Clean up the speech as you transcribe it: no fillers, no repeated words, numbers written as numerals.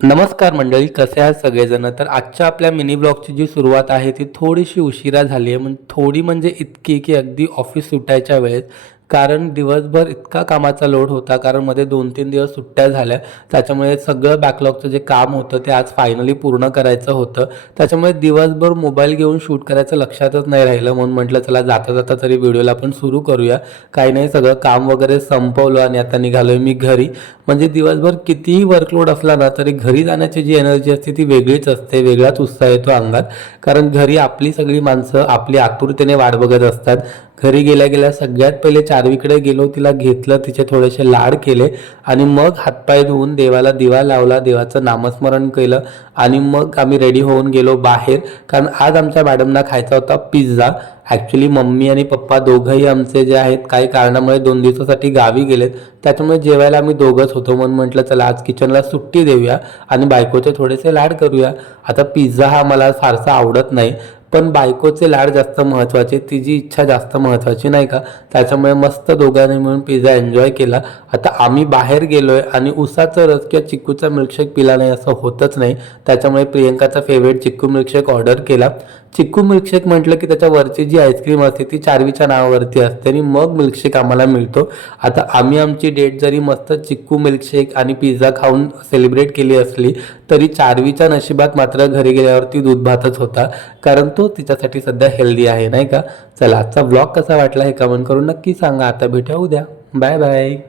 नमस्कार मंडळी, कसे आहात सगळेजण. तर आजच्या आपल्या मिनी ब्लॉगची जी सुरुवात आहे ती थोडीशी उशिरा झाली आहे. थोडी म्हणजे इतकी की अगदी ऑफिस सुटायच्या वेळेस, कारण दिवसभर इतका कामाचा लोड होता. कारण मध्ये 2-3 दिवस सुट्ट्या झाल्या, त्याच्यामुळे सगळं बॅकलॉगचं जे काम होतं ते आज फायनली पूर्ण करायचं होतं. त्याच्यामुळे दिवसभर मोबाईल घेऊन शूट करायचं लक्षातच नाही राहिलं. म्हणून म्हटलं चला जाता जाता तरी व्हिडिओला आपण सुरू करूया. काही नाही, सगळं काम वगैरे संपवलं आणि आता निघालोय मी घरी. म्हणजे दिवसभर कितीही वर्कलोड असला ना तरी घरी जाण्याची जी एनर्जी असते ती वेगळीच असते, वेगळाच उत्साह येतो अंगात. कारण घरी आपली सगळी माणसं आपली आतुरतेने वाट बघत असतात. घरी गेल्या गेल्या सगळ्यात पहिले चार्वीकडे गेलो, तिला घेतलं, तिचे थोडेसे लाड केले आणि मग हातपाय धुवून देवाला दिवा लावला, देवाचं नामस्मरण केलं आणि मग आम्ही रेडी होऊन गेलो बाहेर. कारण आज आमच्या मॅडमना खायचा होता पिझ्झा. ॲक्च्युली मम्मी आणि पप्पा दोघंही आमचे जे आहेत काही कारणामुळे 2 दिवसासाठी गावी गेलेत, त्याच्यामुळे जेवायला आम्ही दोघंच होतो. म्हणून म्हटलं चला आज किचनला सुट्टी देऊया आणि बायकोचे थोडेसे लाड करूया. आता पिझ्झा हा मला फारसा आवडत नाही, पण बायकोचे लाड जास्त महत्त्वाचे, तिची इच्छा जास्त महत्त्वाची नाही का. त्याच्यामुळे मस्त दोघांनी मिळून पिझ्झा एन्जॉय केला. आता आम्ही बाहेर गेलोय आणि उसाचा रस किंवा चिक्कूचा मिल्कशेक पिला नाही असं होतच नाही. त्याच्यामुळे प्रियंकाचा फेवरेट चिक्कू मिल्कशेक ऑर्डर केला. चिक्कू मिल्कशेक म्हटलं की त्याच्यावरची जी आईस्क्रीम असते ती चार्वीच्या नावावरती असते आणि मग मिल्कशेक आम्हाला मिळतो. आता आम्ही आमची डेट जरी मस्त चिक्कू मिल्कशेक आणि पिझ्झा खाऊन सेलिब्रेट केली असली तरी चार्वीच्या नशिबात मात्र घरी गेल्यावरती दूध भातच होता, कारण तो तिच्यासाठी सध्या हेल्दी आहे नाही का. चला, आजचा ब्लॉग कसा वाटला हे कमेंट करून नक्की सांगा. आता भेटूया उद्या. Bye bye.